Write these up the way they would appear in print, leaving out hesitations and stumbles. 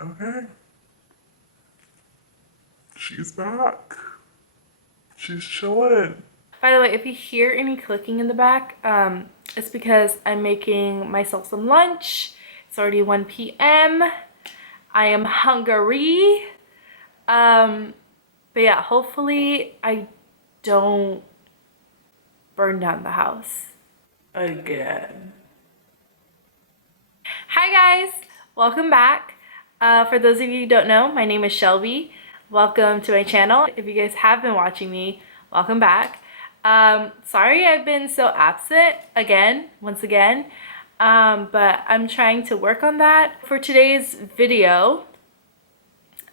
Okay. She's back. She's chilling. By the way, if you hear any clicking in the back, it's because I'm making myself some lunch. It's already 1 p.m. I am hungry. But yeah, hopefully I don't burn down the house again. Hi guys, welcome back. For those of you who don't know, my name is Shelby. Welcome to my channel. If you guys have been watching me, welcome back. Sorry I've been so absent once again, but I'm trying to work on that. For today's video,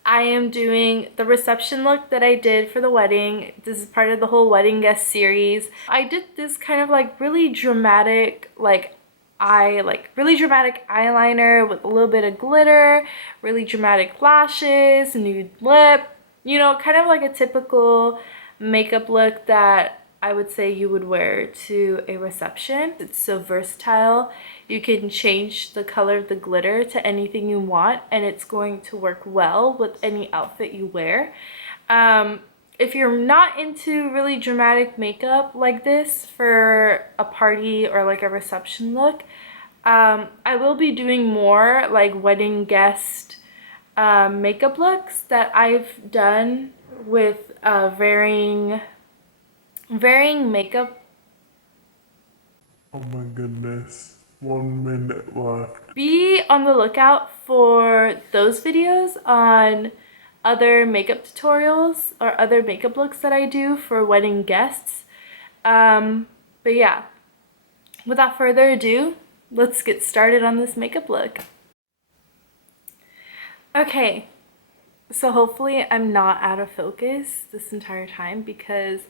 I am doing the reception look that I did for the wedding. This is part of the whole wedding guest series. I did this kind of like really dramatic, really dramatic eyeliner with a little bit of glitter, really dramatic lashes, nude lip, you know, kind of like a typical makeup look that I would say you would wear to a reception. It's so versatile. You can change the color of the glitter to anything you want and it's going to work well with any outfit you wear. If you're not into really dramatic makeup like this for a party or like a reception look, I will be doing more like wedding guest makeup looks that I've done with varying makeup. Oh my goodness. 1 minute left. Be on the lookout for those videos on other makeup tutorials or other makeup looks that I do for wedding guests. But yeah, without further ado, let's get started on this makeup look. Okay, so hopefully I'm not out of focus this entire time because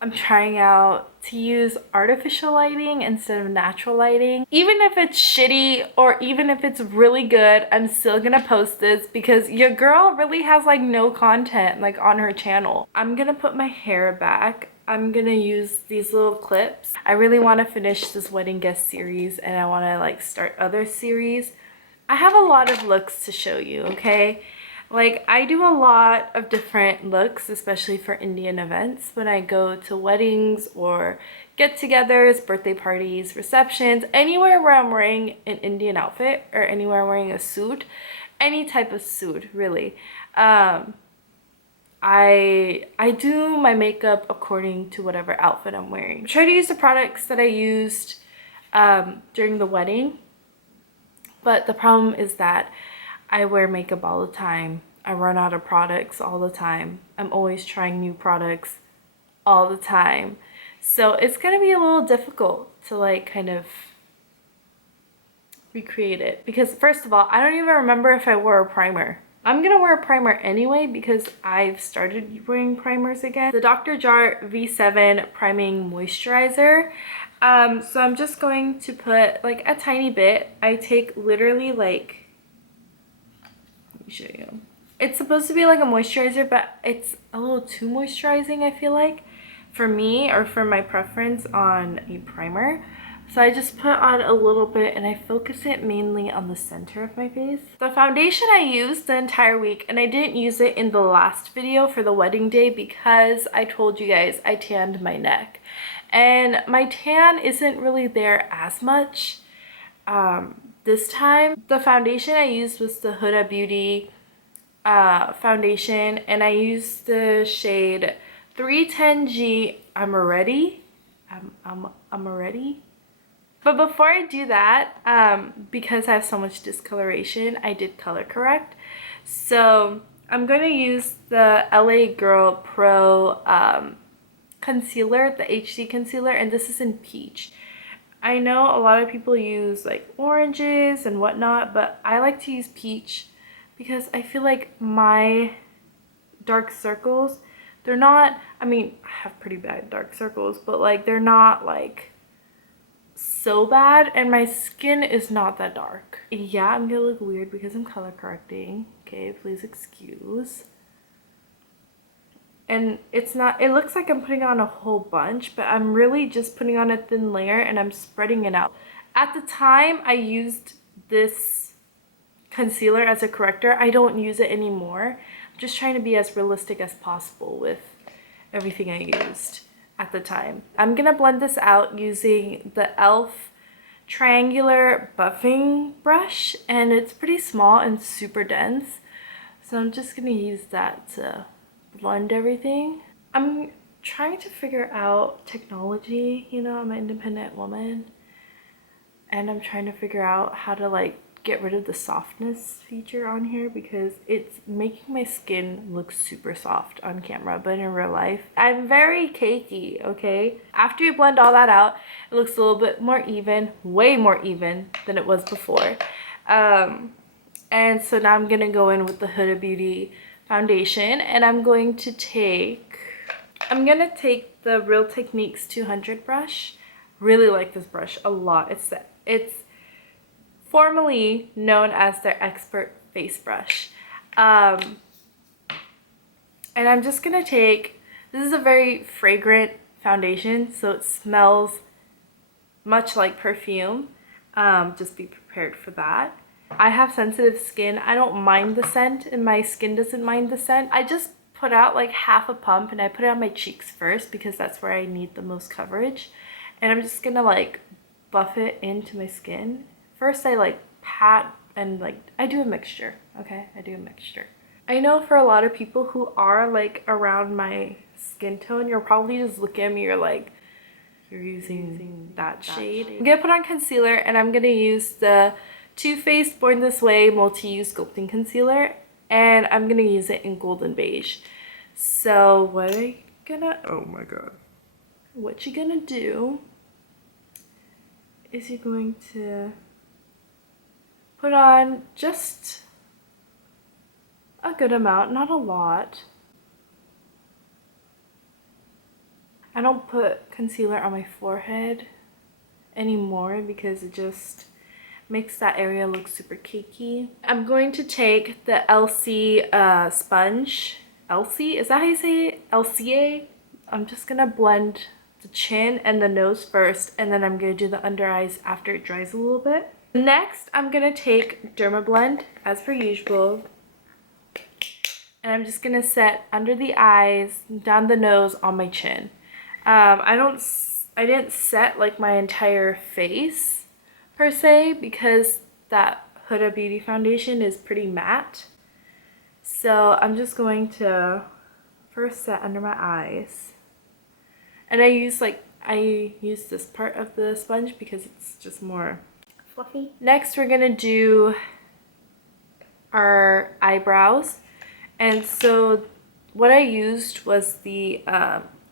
I'm trying out to use artificial lighting instead of natural lighting. Even if it's shitty or even if it's really good, I'm still gonna post this because your girl really has like no content like on her channel. I'm gonna put my hair back. I'm gonna use these little clips. I really want to finish this wedding guest series and I want to like start other series. I have a lot of looks to show you, okay? Like, I do a lot of different looks, especially for Indian events when I go to weddings or get-togethers, birthday parties, receptions, anywhere where I'm wearing an Indian outfit or anywhere I'm wearing a suit, any type of suit, really. I do my makeup according to whatever outfit I'm wearing. I try to use the products that I used during the wedding, but the problem is that I wear makeup all the time. I run out of products all the time. I'm always trying new products all the time. So it's gonna be a little difficult to like kind of recreate it. Because first of all, I don't even remember if I wore a primer. I'm gonna wear a primer anyway because I've started wearing primers again. The Dr. Jart V7 Priming Moisturizer. So I'm just going to put like a tiny bit. I take literally like, show you. It's supposed to be like a moisturizer, but it's a little too moisturizing, I feel like, for me or for my preference on a primer. So I just put on a little bit and I focus it mainly on the center of my face. The foundation I used the entire week, and I didn't use it in the last video for the wedding day because I told you guys I tanned my neck. And my tan isn't really there as much. This time the foundation I used was the Huda Beauty foundation and I used the shade 310G I'm Ready. But before I do that, because I have so much discoloration, I did color correct. So I'm going to use the LA Girl Pro concealer, the HD concealer, and this is in peach. I know a lot of people use like oranges and whatnot, but I like to use peach because I feel like my dark circles, they're not, I mean, I have pretty bad dark circles, but like they're not like so bad and my skin is not that dark. Yeah, I'm gonna look weird because I'm color correcting. Okay, please excuse. And it's not, it looks like I'm putting on a whole bunch, but I'm really just putting on a thin layer and I'm spreading it out. At the time I used this concealer as a corrector. I don't use it anymore. I'm just trying to be as realistic as possible with everything I used at the time. I'm gonna blend this out using the e.l.f. triangular buffing brush, and it's pretty small and super dense. So I'm just gonna use that to blend everything. I'm trying to figure out technology, you know, I'm an independent woman, and I'm trying to figure out how to like get rid of the softness feature on here because it's making my skin look super soft on camera, but in real life I'm very cakey. Okay, after you blend all that out, it looks a little bit more even, way more even than it was before. And so now I'm gonna go in with the Huda Beauty foundation, and I'm gonna take the Real Techniques 200 brush. Really like this brush a lot. It's formerly known as their expert face brush. And I'm just gonna take, this is a very fragrant foundation, so it smells much like perfume. Just be prepared for that. I have sensitive skin. I don't mind the scent, and my skin doesn't mind the scent. I just put out like half a pump, and I put it on my cheeks first because that's where I need the most coverage. And I'm just gonna like buff it into my skin. First I like pat and like I do a mixture. Okay, I do a mixture. I know for a lot of people who are like around my skin tone, you're probably just looking at me, you're like, you're using that shade. I'm gonna put on concealer, and I'm gonna use the Too Faced Born This Way Multi-Use Sculpting Concealer, and I'm gonna use it in Golden Beige. So what you gonna do is you're going to put on just a good amount, not a lot. I don't put concealer on my forehead anymore because it just makes that area look super cakey. I'm going to take the LC sponge. LC? Is that how you say it? LCA? I'm just gonna blend the chin and the nose first, and then I'm gonna do the under eyes after it dries a little bit. Next, I'm gonna take Dermablend as per usual, and I'm just gonna set under the eyes, down the nose, on my chin. I didn't set like my entire face per se because that Huda Beauty foundation is pretty matte. So I'm just going to first set under my eyes, and I use this part of the sponge because it's just more fluffy. Next we're gonna do our eyebrows, and so what I used was the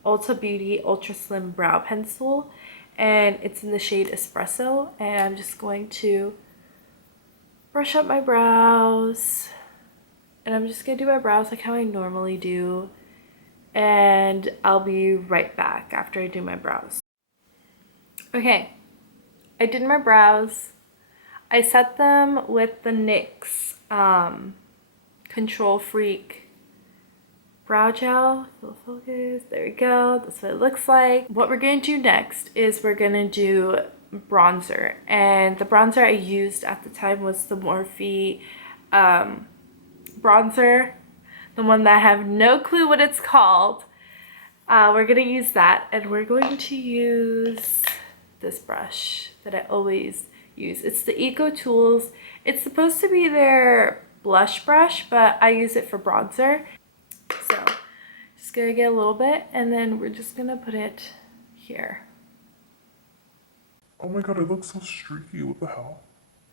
Ulta Beauty Ultra Slim Brow Pencil, and it's in the shade Espresso, and I'm just going to brush up my brows, and I'm just gonna do my brows like how I normally do, and I'll be right back after I do my brows. Okay, I did my brows. I set them with the NYX Control Freak brow gel. Full focus, there we go, that's what it looks like. What we're gonna do next is we're gonna do bronzer, and the bronzer I used at the time was the Morphe bronzer, the one that I have no clue what it's called. We're gonna use that, and we're going to use this brush that I always use. It's the Eco Tools. It's supposed to be their blush brush, but I use it for bronzer. So just gonna get a little bit, and then we're just gonna put it here. Oh my god, it looks so streaky. What the hell?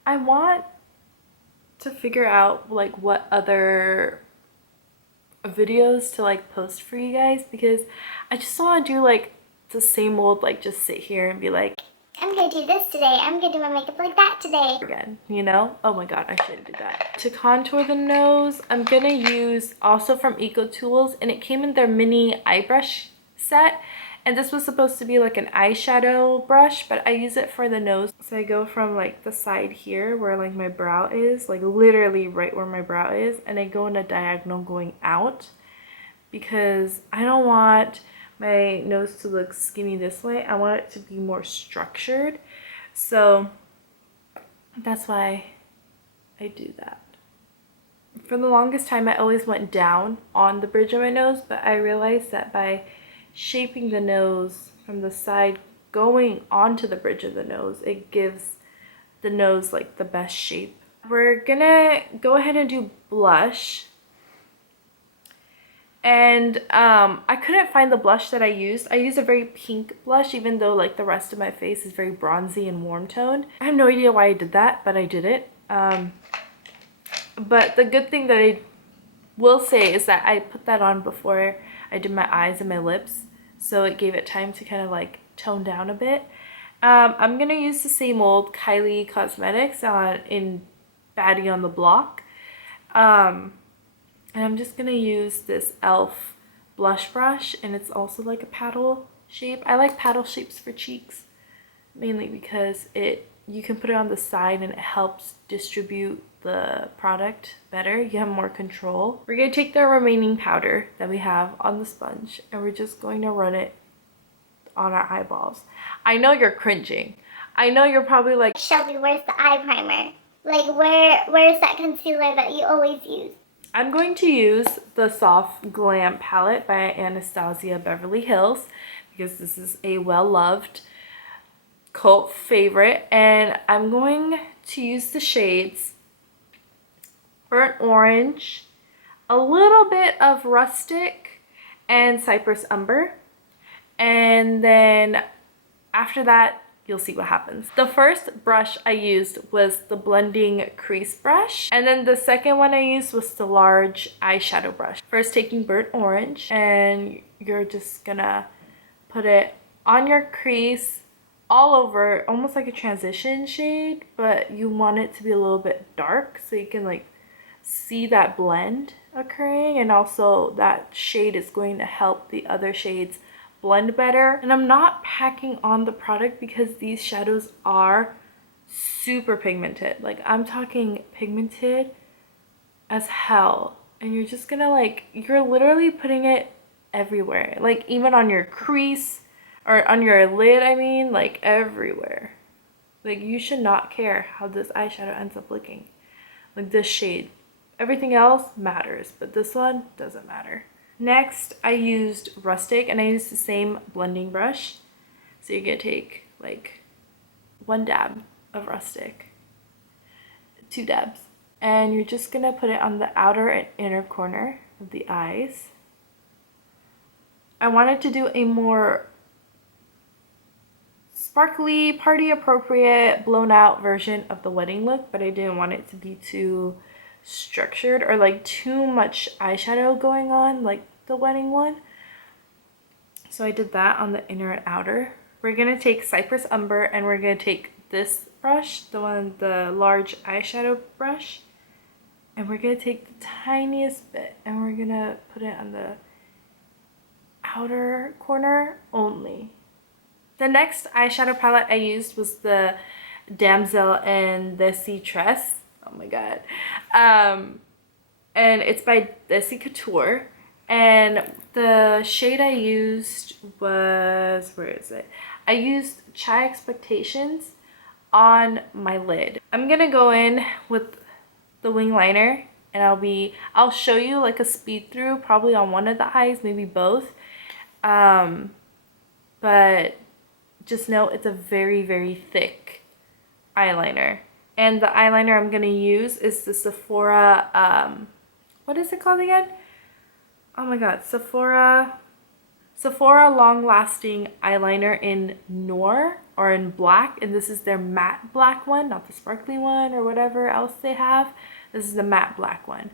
I want to figure out like what other videos to like post for you guys, because I just don't want to do like the same old like just sit here and be like, I'm gonna do this today, I'm gonna do my makeup like that today again, you know? Oh my god, I shouldn't do that. To contour the nose, I'm gonna use also from Eco Tools, and it came in their mini eye brush set, and this was supposed to be like an eyeshadow brush, but I use it for the nose. So I go from like the side here where like my brow is, like literally right where my brow is, and I go in a diagonal going out because I don't want my nose to look skinny this way. I want it to be more structured. So that's why I do that. For the longest time, I always went down on the bridge of my nose, but I realized that by shaping the nose from the side going onto the bridge of the nose, it gives the nose like the best shape. We're gonna go ahead and do blush. And I couldn't find the blush that I used. I used a very pink blush, even though like the rest of my face is very bronzy and warm toned. I have no idea why I did that, but I did it. But the good thing that I will say is that I put that on before I did my eyes and my lips, so it gave it time to kind of like tone down a bit. I'm gonna use the same old Kylie Cosmetics in Baddie on the Block. And I'm just gonna use this e.l.f. blush brush, and it's also like a paddle shape. I like paddle shapes for cheeks, mainly because you can put it on the side and it helps distribute the product better. You have more control. We're gonna take the remaining powder that we have on the sponge, and we're just going to run it on our eyeballs. I know you're cringing. I know you're probably like, Shelby, where's the eye primer? Like, where's that concealer that you always use? I'm going to use the Soft Glam palette by Anastasia Beverly Hills because this is a well-loved cult favorite, and I'm going to use the shades Burnt Orange, a little bit of Rustic, and Cypress Umber, and then after that you'll see what happens. The first brush I used was the blending crease brush, and then the second one I used was the large eyeshadow brush. First, taking Burnt Orange, and you're just gonna put it on your crease all over, almost like a transition shade, but you want it to be a little bit dark so you can like see that blend occurring, and also that shade is going to help the other shades blend better. And I'm not packing on the product because these shadows are super pigmented. Like, I'm talking pigmented as hell, and you're just gonna like, you're literally putting it everywhere, like even on your crease or on your lid. I mean, like everywhere. Like, you should not care how this eyeshadow ends up looking. Like, this shade, everything else matters, but this one doesn't matter. Next, I used Rustic, and I used the same blending brush. So you're gonna take like one dab of Rustic, 2 dabs, and you're just gonna put it on the outer and inner corner of the eyes. I wanted to do a more sparkly, party appropriate, blown out version of the wedding look, but I didn't want it to be too structured or like too much eyeshadow going on like the wedding one. So I did that on the inner and outer. We're gonna take Cypress Umber, and we're gonna take this brush, the large eyeshadow brush, and we're gonna take the tiniest bit and we're gonna put it on the outer corner only. The next eyeshadow palette I used was the Damsel and the Citrus. Oh my god. And it's by Desi Couture, and the shade I used was, where is it? I used Chai Expectations on my lid. I'm gonna go in with the wing liner, and I'll show you like a speed through probably on one of the eyes, maybe both. But just know it's a very, very thick eyeliner. And the eyeliner I'm gonna use is the Sephora, what is it called again? Oh my god, Sephora Long Lasting Eyeliner in Noir, or in black, and this is their matte black one, not the sparkly one or whatever else they have. This is the matte black one.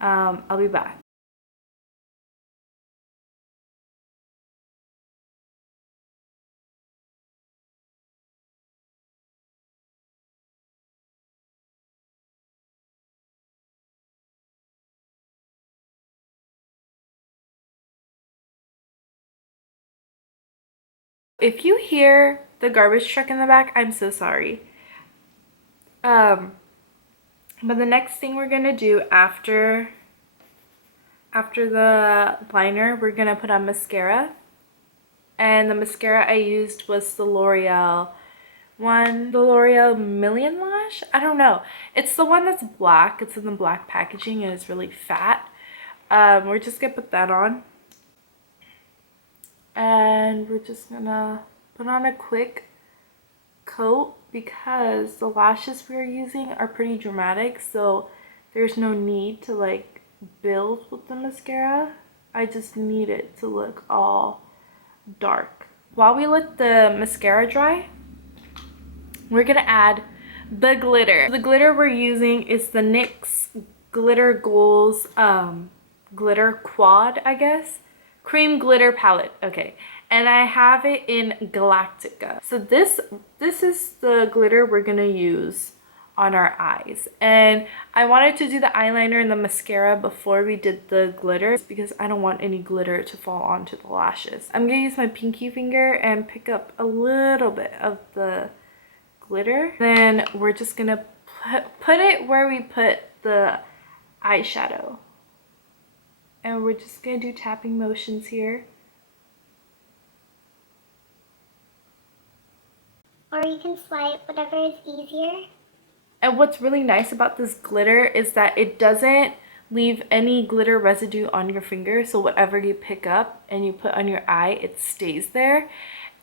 I'll be back. If you hear the garbage truck in the back, I'm so sorry. But the next thing we're gonna do after the liner, we're gonna put on mascara. And the mascara I used was the L'Oreal one, the L'Oreal Million Lash. I don't know. It's the one that's black. It's in the black packaging and it's really fat. We're just gonna put that on. And we're just gonna put on a quick coat because the lashes we're using are pretty dramatic, so there's no need to like build with the mascara. I just need it to look all dark. While we let the mascara dry, we're gonna add the glitter. The glitter we're using is the NYX Glitter Goals glitter quad, I guess, cream glitter palette. Okay, and I have it in Galactica. So this is the glitter we're gonna use on our eyes, and I wanted to do the eyeliner and the mascara before we did the glitter because I don't want any glitter to fall onto the lashes. I'm gonna use my pinky finger and pick up a little bit of the glitter. Then we're just gonna put it where we put the eyeshadow, and we're just gonna do tapping motions here. Or you can swipe, whatever is easier. And what's really nice about this glitter is that it doesn't leave any glitter residue on your finger, so whatever you pick up and you put on your eye, it stays there,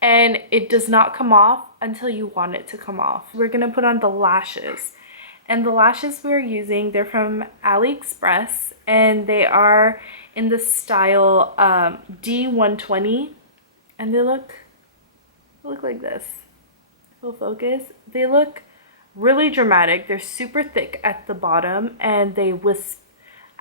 and it does not come off until you want it to come off. We're gonna put on the lashes, and the lashes we're using, they're from AliExpress, and they are in the style D120, and they look like this. Full focus. They look really dramatic. They're super thick at the bottom and they wisp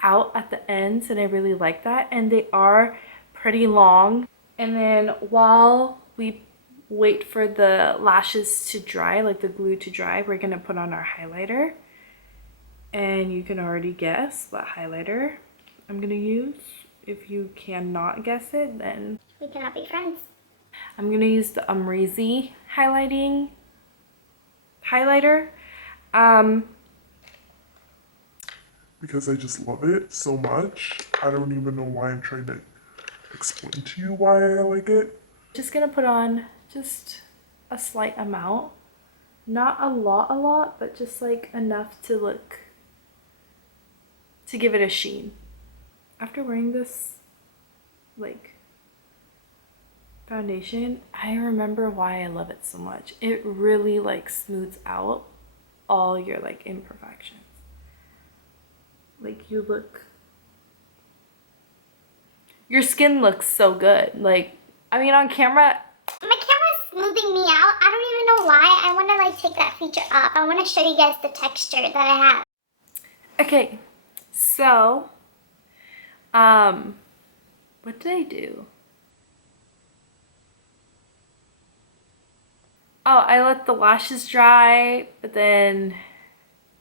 out at the ends, and I really like that, and they are pretty long. And then while we wait for the lashes to dry, like the glue to dry, we're gonna put on our highlighter, and you can already guess what highlighter I'm gonna use. If you cannot guess it, then We cannot be friends. I'm gonna use the Umrizi highlighter. Because I just love it so much. I don't even know why I'm trying to explain to you why I like it. Just gonna put on just a slight amount, not a lot, but just like enough to give it a sheen. After wearing this like foundation, I remember why I love it so much. It really like smooths out all your like imperfections. Like your skin looks so good. Like, I mean, on camera, My camera's smoothing me out. I don't even know why. I want to like take that feature up. I want to show you guys the texture that I have. okay, so, what did I do? Oh, I let the lashes dry, but then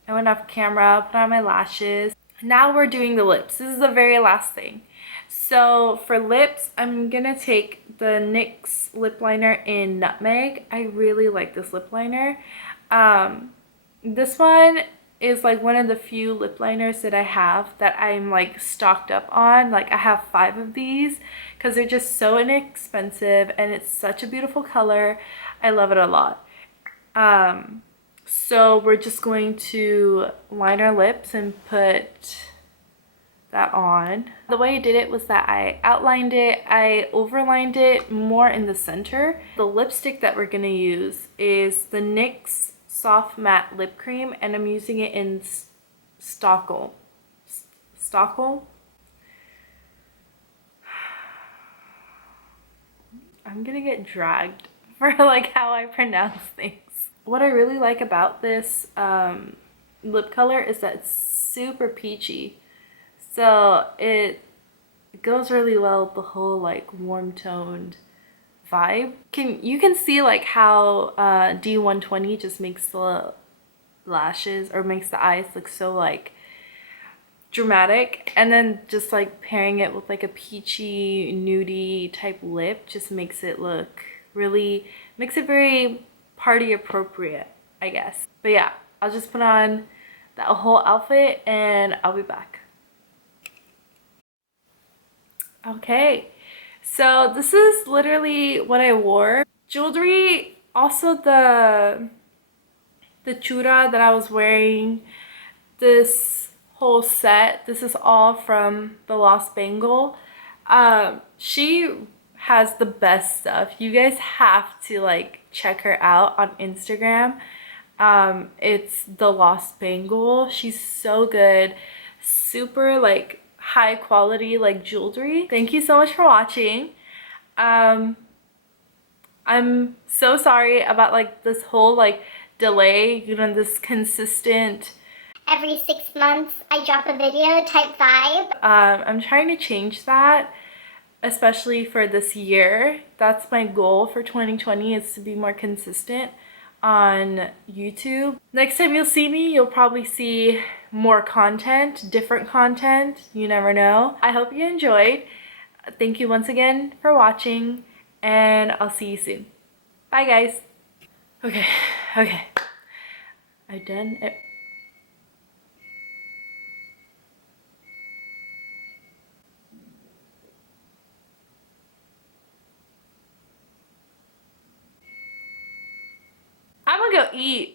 I went off camera, put on my lashes. Now we're doing the lips. This is the very last thing. So for lips, I'm gonna take the NYX lip liner in Nutmeg. I really like this lip liner. This one is like one of the few lip liners that I have that I'm like stocked up on. Like I have 5 of these because they're just so inexpensive and it's such a beautiful color. I love it a lot. So we're just going to line our lips and put that on. The way I did it was that I outlined it, I overlined it more in the center. The lipstick that we're gonna use is the NYX Soft Matte Lip Cream, and I'm using it in Stockholm. I'm gonna get dragged for like how I pronounce things. What I really like about this lip color is that it's super peachy. So it goes really well with the whole like warm toned vibe. You can see like how D120 just makes the lashes or makes the eyes look so like dramatic, and then just like pairing it with like a peachy nudie type lip just makes it look really, makes it very party appropriate, I guess. But yeah, I'll just put on that whole outfit and I'll be back. Okay, so this is literally what I wore. Jewelry Also the chura that I was wearing, this whole set, this is all from the Lost Bangle. She has the best stuff. You guys have to like check her out on Instagram. It's the Lost Bangle. She's so good. Super like high quality like jewelry. Thank you so much for watching. I'm so sorry about like this whole like delay, you know, this consistent. Every 6 months, I drop a video type vibe. I'm trying to change that, especially for this year. That's my goal for 2020, is to be more consistent on YouTube. Next time you'll see me, you'll probably see more content, different content. You never know. I hope you enjoyed. Thank you once again for watching, and I'll see you soon. Bye, guys. Okay. I done it. I'm gonna go eat.